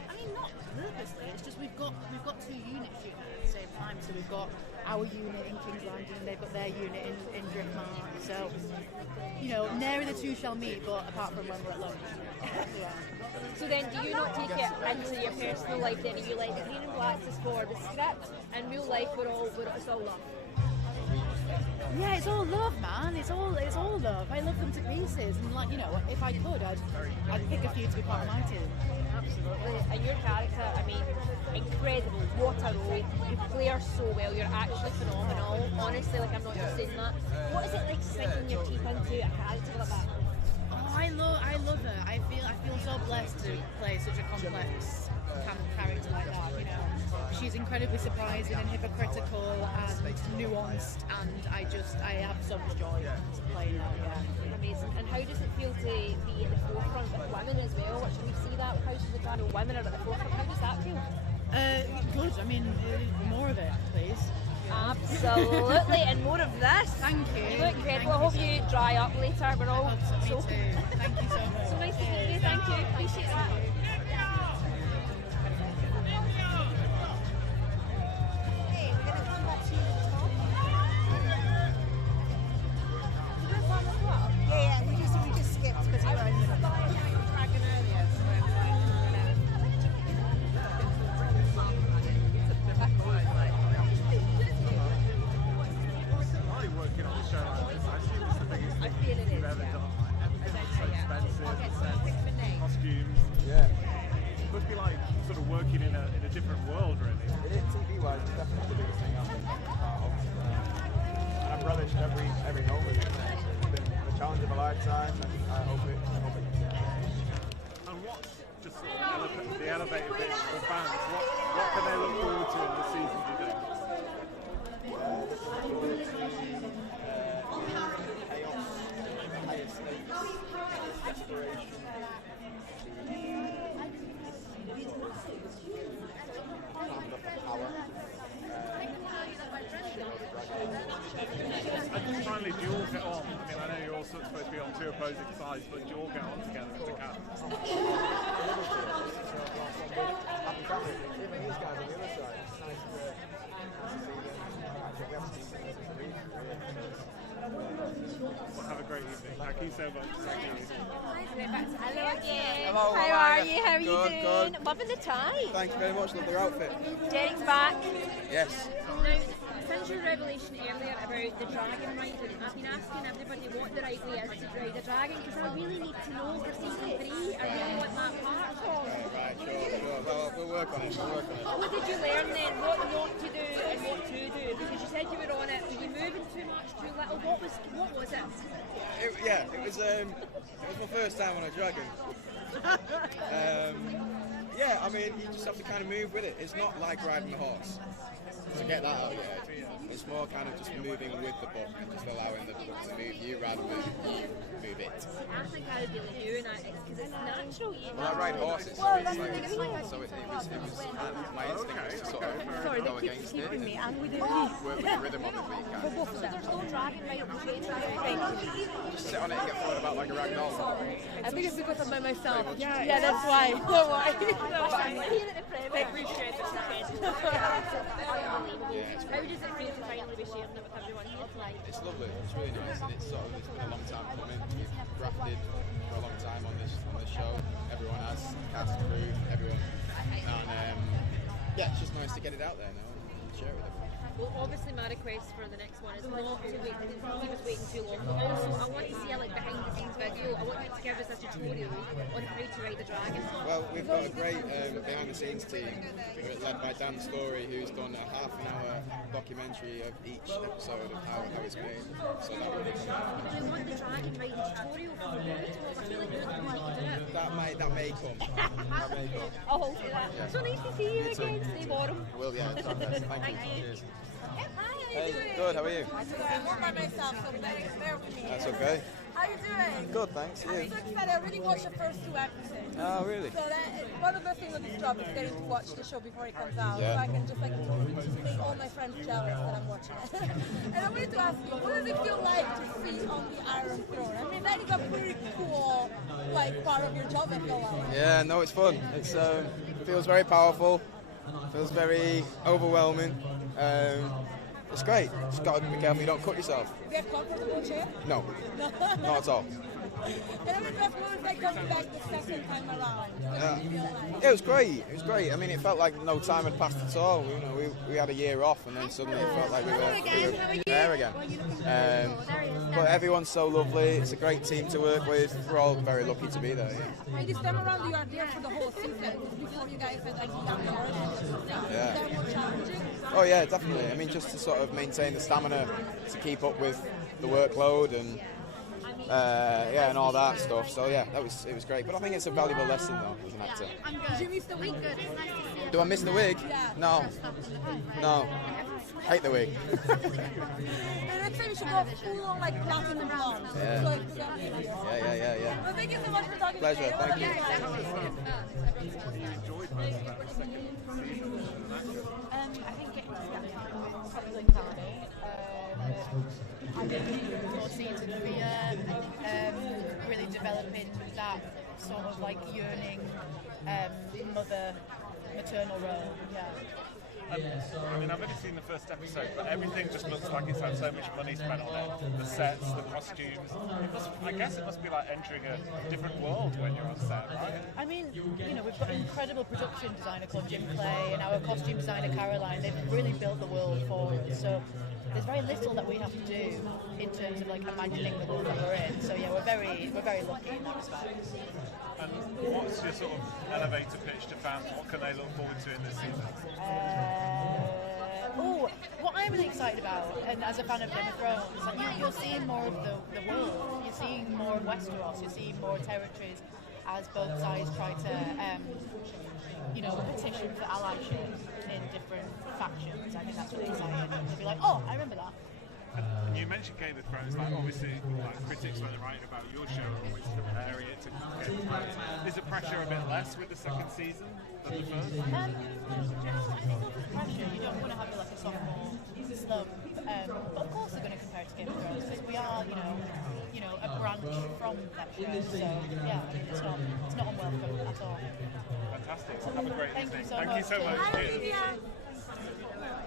I mean, not purposely. It's just we've got two units shooting at the same time. So we've got our unit in King's Landing, and they've got their unit in Driftmark. So nary the two shall meet, but apart from when we're at lunch. Yeah. So then, do you not take it into your personal life then? Are you like the green and black is for the script, and real life it's all love? Yeah, it's all love, man. It's all love. I love them to pieces, and if I could, I'd pick a few to be part of my team. Absolutely. And your character, I mean, incredible. What a role. You play her so well. You're actually phenomenal. Honestly, I'm not just saying that. What is it like sinking your teeth into a character like that? Oh, I love her. I feel so blessed to play such a complex character like that. She's incredibly surprising and hypocritical and nuanced, and I have so much joy playing her. Yeah. Amazing. And how does it feel to be at the forefront with women as well? Should we see that? How should the drama women are at the forefront? How does that feel? Good. I mean, more of it, please. Absolutely, and more of this. Thank you. You look incredible. I hope you dry up later. We're all so Thank you so much. So nice to meet you. Thank you. Appreciate that. Yeah, we just skipped because we were in the dragon earlier. Working on a show like this, I assume it's the biggest thing you've ever done. Everything's so expensive, costumes. Yeah. It must be like sort of working in a different world, really. TV-wise, it's definitely the biggest thing I've been part of. And I've relished every moment. It's been the challenge of a lifetime, and I hope it continues. And what's just sort of the elevator bit for fans? What can they look forward to in the season, do you think? And just finally, do you all get on? I mean, I know you're all supposed to be on two opposing sides, but do you all get on together as a cast? Even these guys on the other side, it's nice to see them. Well, have a great evening. Thank you so much. Thank you. Hello again. Hello, how are you? How are you Good, doing? good. Loving the tie. Thank you very much, love their outfit. Derek's back. Yes. Now, since your revelation earlier about the dragon riding, I've been asking everybody what the right way is to ride a dragon, because I really need to know for season 3. I really want that part. Right, sure. Well, we'll work on it. What did you learn then? What not to do and what to do? Because you said you were on it. Were you moving too much, too little? What was it? It was my first time on a dragon. I mean, you just have to kind of move with it. It's not like riding a horse. To get that out of your head. It's it's more kind of just moving with the book and just allowing the book to move you rather than you move it. I think I would be like you, and because it's natural. Well, I ride horses, so it was my instinct was to sort of go against it. And with the Work with the rhythm of it, but you for can't. both of them. There's no dragon right on the train. Just sit on it and get thrown about like a rag doll. I think it's because I'm by myself. Yeah, that's why. Don't worry. I appreciate the How does it feel to finally be sharing it with everyone here tonight? It's lovely. It's really nice, and it's been a long time coming. We've grafted for a long time on this show. Everyone has, cast, crew, everyone, and yeah, it's just nice to get it out there now and share it with everyone. Well, obviously my request for the next one is not to wait, keep us waiting too long, but also I want to see a behind the scenes video. I want you to give us a tutorial on how to ride the dragon. Well, we've got a great behind the scenes team led by Dan Story, who's done a half-an-hour documentary of each episode of how it's made. So that will be coming out. Do you want the dragon riding tutorial for the Naruto? I feel like you're the one to do it. That may come. That may come. I'll hold to that. Yeah. So nice to see you again. Stay warm. Will, yeah. Thank you. Cheers. Hi, how you Hey, doing? good, how are you? I'm all by myself, so bear with me. That's okay. How you doing? Good, thanks. I'm You? so excited. I really watched the first 2 episodes. Oh, really? So one of the things of this job is getting to watch the show before it comes out. Yeah. So I can just make all my friends jealous that I'm watching it. And I wanted to ask you, what does it feel like to sit on the Iron Throne? I mean, that is a pretty cool part of your job, I feel like. Yeah, no, it's fun. It's feels very powerful. Feels very overwhelming. It's great. Just got to be careful you don't cut yourself. Do you have comfortable chair? No, not at all. And I was just wondering if I coming back the second time around. What did you feel like? It was great. It was great. I mean, it felt like no time had passed at all. We had a year off, and then suddenly it felt like we were there again. But everyone's so lovely. It's a great team to work with. We're all very lucky to be there. Yeah. And this time around, you are there for the whole season. Before you guys had young origins. Yeah. Is that more challenging? Oh yeah, definitely. I mean, just to sort of maintain the stamina to keep up with the workload and and all that stuff. So yeah, it was great. But I think it's a valuable lesson though as an actor. Did you miss the wig? Do I miss the wig? Yeah. No. Hate the wig. And next time you should go full on platinum blonde. Yeah. So it's gonna be easier. Yeah. Well, thank you so much for talking Pleasure, to me. thank you. I think getting to that probably Carney. I think more season fear, really developing that sort of yearning maternal role. Yeah. I mean, I've only seen the first episode, but everything just looks like it's had so much money spent on it. The sets, the costumes. I guess it must be like entering a different world when you're on set, right? I mean, we've got an incredible production designer called Jim Clay and our costume designer Caroline. They've really built the world for us. So there's very little that we have to do in terms of imagining the world that we're in. So yeah, we're very lucky in that respect. And what's your sort of elevator pitch to fans? What can they look forward to in this season? What I'm really excited about, and as a fan of Game of Thrones, you're seeing more of the world. You're seeing more of Westeros. You're seeing more territories as both sides try to, petition for allyship in different factions. I think that's really exciting. To be like, oh, I remember that. And you mentioned Game of Thrones, obviously, critics when they're writing about your show always compare it to Game of Thrones. Is the pressure a bit less with the second season than the first? I think there's pressure. You don't want to have a sophomore slump. But of course they're going to compare it to Game of Thrones because we are, a branch from that show. So yeah, it's not unwelcome at all. Fantastic. Have a great evening. Thank you so much. Cheers. Olivia.